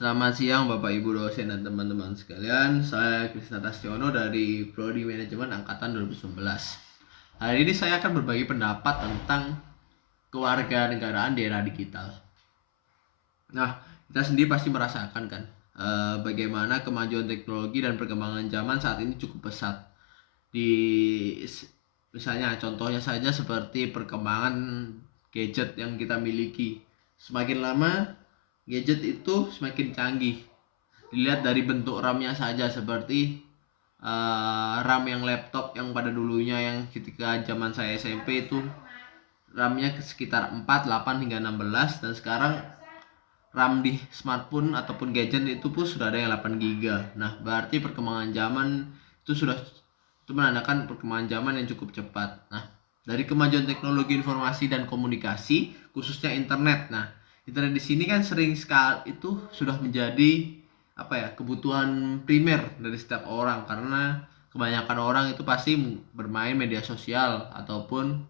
Selamat siang Bapak Ibu dosen dan teman-teman sekalian. Saya Krisna Tastiono dari Prodi Manajemen Angkatan 2019. Hari ini saya akan berbagi pendapat tentang kewarganegaraan di era digital. Nah, kita sendiri pasti merasakan kan bagaimana kemajuan teknologi dan perkembangan zaman saat ini cukup pesat. Misalnya contohnya saja seperti perkembangan gadget yang kita miliki. Semakin lama gadget itu semakin canggih. Dilihat dari bentuk RAM-nya saja, seperti RAM yang laptop yang pada dulunya yang ketika zaman saya SMP itu RAM-nya sekitar 4, 8 hingga 16, dan sekarang RAM di smartphone ataupun gadget itu pun sudah ada yang 8 GB. Nah, berarti perkembangan zaman itu menandakan perkembangan zaman yang cukup cepat. Nah, dari kemajuan teknologi informasi dan komunikasi, khususnya internet. Nah, internet di sini kan sering sekali itu sudah menjadi kebutuhan primer dari setiap orang, karena kebanyakan orang itu pasti bermain media sosial ataupun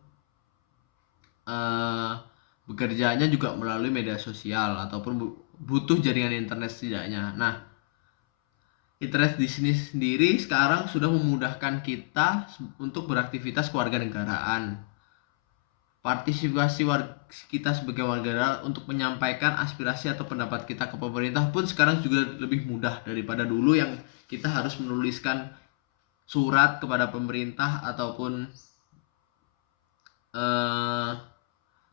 bekerjanya juga melalui media sosial ataupun butuh jaringan internet setidaknya. Nah, internet di sini sendiri sekarang sudah memudahkan kita untuk beraktivitas kewarganegaraan. Partisipasi kita sebagai warga negara untuk menyampaikan aspirasi atau pendapat kita ke pemerintah pun sekarang juga lebih mudah daripada dulu yang kita harus menuliskan surat kepada pemerintah ataupun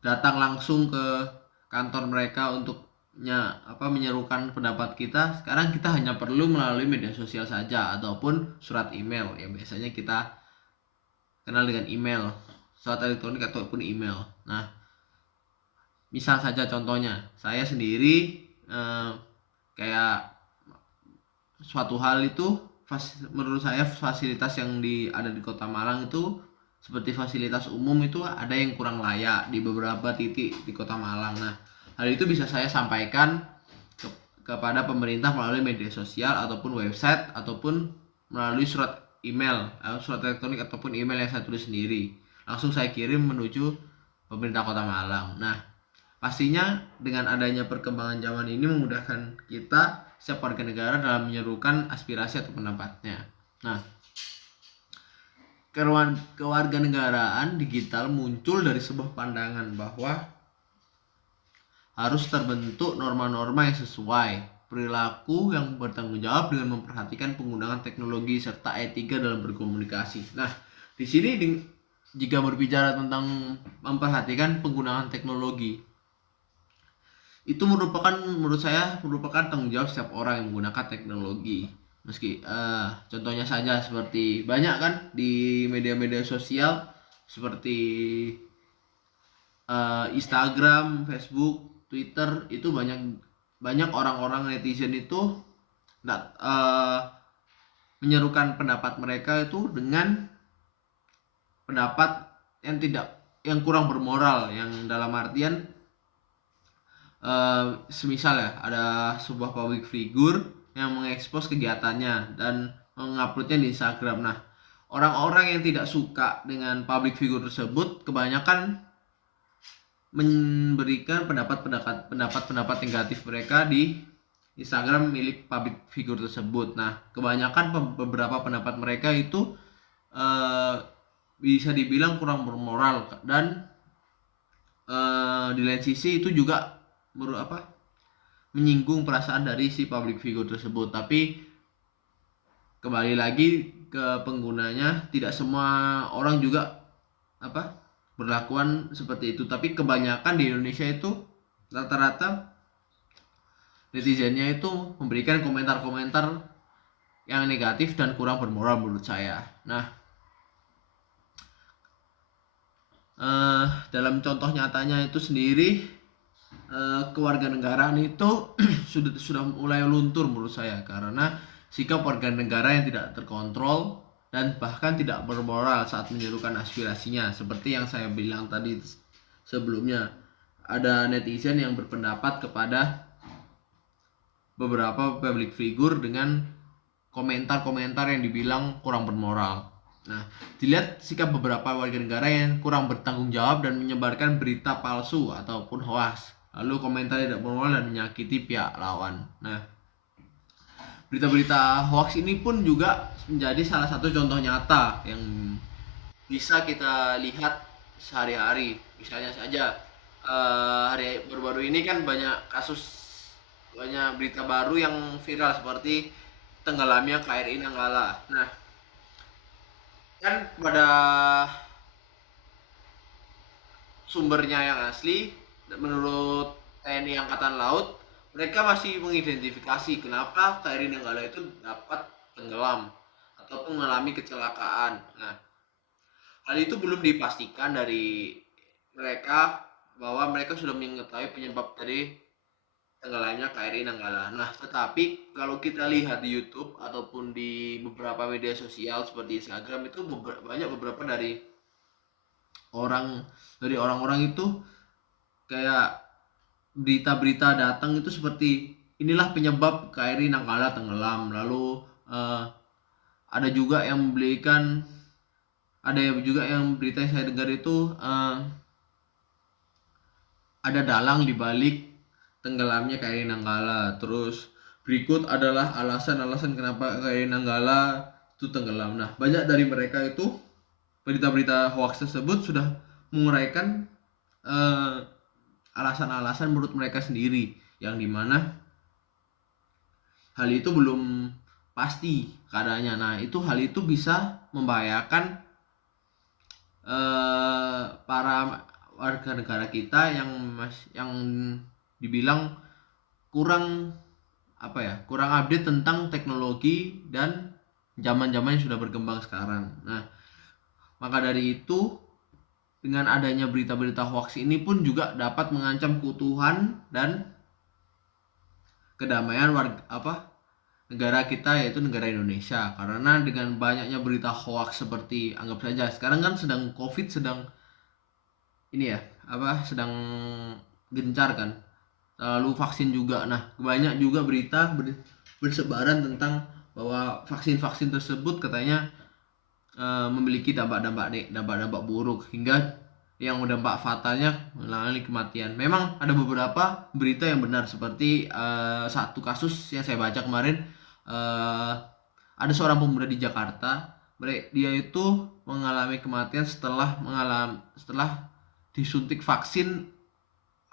datang langsung ke kantor mereka untuk menyerukan pendapat kita. Sekarang kita hanya perlu melalui media sosial saja ataupun surat email yang biasanya kita kenal dengan email, surat elektronik ataupun email. Nah, misal saja contohnya, saya sendiri kayak suatu hal itu menurut saya fasilitas yang ada di Kota Malang itu seperti fasilitas umum itu ada yang kurang layak di beberapa titik di Kota Malang. Nah, hal itu bisa saya sampaikan kepada pemerintah melalui media sosial ataupun website ataupun melalui surat email, surat elektronik ataupun email yang saya tulis sendiri. Langsung saya kirim menuju pemerintah Kota Malang. Nah, pastinya dengan adanya perkembangan zaman ini memudahkan kita setiap warga negara dalam menyerukan aspirasi atau pendapatnya. Nah, kewarganegaraan digital muncul dari sebuah pandangan bahwa harus terbentuk norma-norma yang sesuai, perilaku yang bertanggung jawab dengan memperhatikan penggunaan teknologi serta etika dalam berkomunikasi. Nah, di sini jika berbicara tentang memperhatikan penggunaan teknologi, itu menurut saya merupakan tanggung jawab setiap orang yang menggunakan teknologi. Meski contohnya saja seperti banyak kan di media-media sosial seperti Instagram, Facebook, Twitter, itu banyak orang-orang netizen itu menyerukan pendapat mereka itu dengan pendapat yang kurang bermoral, yang dalam artian semisal ya ada sebuah public figure yang mengekspos kegiatannya dan menguploadnya di Instagram. Nah, orang-orang yang tidak suka dengan public figure tersebut kebanyakan memberikan pendapat negatif mereka di Instagram milik public figure tersebut. Nah, kebanyakan beberapa pendapat mereka itu bisa dibilang kurang bermoral, dan di lain sisi itu juga menyinggung perasaan dari si public figure tersebut. Tapi kembali lagi ke penggunanya, tidak semua orang juga berlakuan seperti itu. Tapi kebanyakan di Indonesia itu rata-rata netizennya itu memberikan komentar-komentar yang negatif dan kurang bermoral menurut saya. Nah, dalam contoh nyatanya itu sendiri, kewarganegaraan itu sudah mulai luntur menurut saya karena sikap warga negara yang tidak terkontrol dan bahkan tidak bermoral saat menyerukan aspirasinya. Seperti yang saya bilang tadi sebelumnya, ada netizen yang berpendapat kepada beberapa public figure dengan komentar-komentar yang dibilang kurang bermoral. Nah, dilihat sikap beberapa warga negara yang kurang bertanggung jawab dan menyebarkan berita palsu ataupun hoax lalu komentar tidak bermoral dan menyakiti pihak lawan. Nah, berita-berita hoax ini pun juga menjadi salah satu contoh nyata yang bisa kita lihat sehari-hari. Misalnya saja hari baru-baru ini kan banyak berita baru yang viral seperti tenggelamnya KRI Nanggala. Nah, kan pada sumbernya yang asli menurut TNI Angkatan Laut, mereka masih mengidentifikasi kenapa KRI Nanggala itu dapat tenggelam ataupun mengalami kecelakaan. Nah, hal itu belum dipastikan dari mereka bahwa mereka sudah mengetahui penyebab dari tenggelamnya KRI Nanggala. Nah, tetapi kalau kita lihat di YouTube ataupun di beberapa media sosial seperti Instagram itu banyak beberapa orang orang-orang itu kayak berita-berita datang itu seperti inilah penyebab KRI Nanggala tenggelam. Lalu ada juga yang membelikan, ada juga yang berita yang saya dengar itu ada dalang di balik tenggelamnya KRI Nanggala. Terus berikut adalah alasan-alasan kenapa KRI Nanggala itu tenggelam. Nah, banyak dari mereka itu berita-berita hoax tersebut sudah menguraikan alasan-alasan menurut mereka sendiri, yang dimana hal itu belum pasti keadaannya. Nah, hal itu bisa membahayakan para warga negara kita yang dibilang kurang update tentang teknologi dan zaman-zaman yang sudah berkembang sekarang. Nah, maka dari itu dengan adanya berita-berita hoax ini pun juga dapat mengancam keutuhan dan kedamaian negara kita, yaitu negara Indonesia. Karena dengan banyaknya berita hoax seperti, anggap saja sekarang kan sedang COVID, sedang gencar kan, lalu vaksin juga. Nah, banyak juga berita bersebaran tentang bahwa vaksin tersebut katanya memiliki dampak buruk hingga yang dampak fatalnya mengalami kematian. Memang ada beberapa berita yang benar, seperti satu kasus yang saya baca kemarin, ada seorang pemuda di Jakarta, dia itu mengalami kematian setelah disuntik vaksin.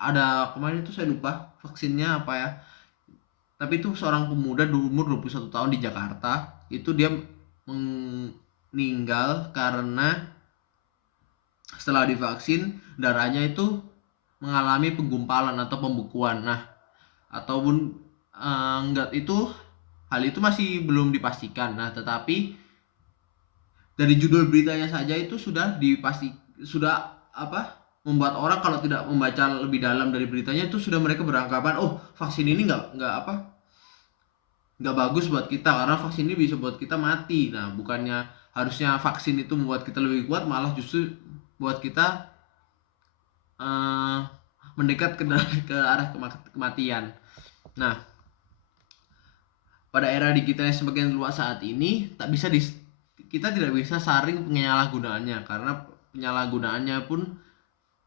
Ada kemarin itu saya lupa vaksinnya apa ya, tapi itu seorang pemuda umur 21 tahun di Jakarta, itu dia meninggal karena setelah divaksin darahnya itu mengalami penggumpalan atau pembekuan. Nah, ataupun enggak, hal itu masih belum dipastikan. Nah, tetapi dari judul beritanya saja itu sudah membuat orang, kalau tidak membaca lebih dalam dari beritanya, itu sudah mereka beranggapan, oh, vaksin ini nggak bagus buat kita karena vaksin ini bisa buat kita mati. Nah, bukannya harusnya vaksin itu membuat kita lebih kuat, malah justru buat kita mendekat ke arah kematian. Nah, pada era digital yang semakin luas saat ini, kita tidak bisa saring penyalahgunaannya, karena penyalahgunaannya pun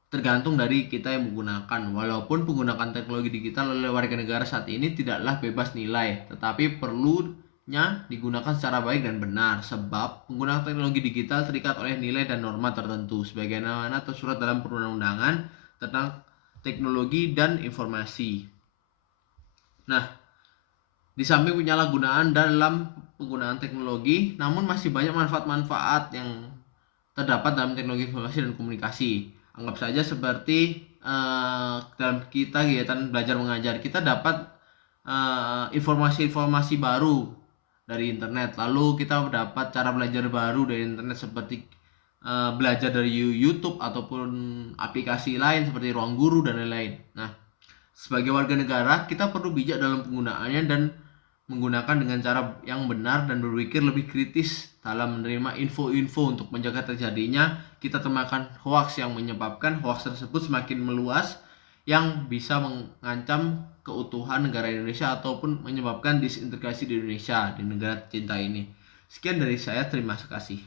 tergantung dari kita yang menggunakan. Walaupun penggunaan teknologi digital oleh warga negara saat ini tidaklah bebas nilai, tetapi perlunya digunakan secara baik dan benar, sebab penggunaan teknologi digital terikat oleh nilai dan norma tertentu sebagaimana tersurat dalam perundang-undangan tentang teknologi dan informasi. Nah, di samping penyalahgunaan dalam penggunaan teknologi, namun masih banyak manfaat-manfaat yang terdapat dalam teknologi informasi dan komunikasi. Anggap saja seperti dalam kita kegiatan belajar mengajar, kita dapat informasi-informasi baru dari internet. Lalu kita dapat cara belajar baru dari internet, seperti belajar dari YouTube ataupun aplikasi lain seperti Ruang Guru dan lain-lain. Nah, sebagai warga negara, kita perlu bijak dalam penggunaannya dan menggunakan dengan cara yang benar dan berpikir lebih kritis dalam menerima info-info untuk mencegah terjadinya kita termakan hoax yang menyebabkan hoax tersebut semakin meluas yang bisa mengancam keutuhan negara Indonesia ataupun menyebabkan disintegrasi di Indonesia, di negara cinta ini. Sekian dari saya, terima kasih.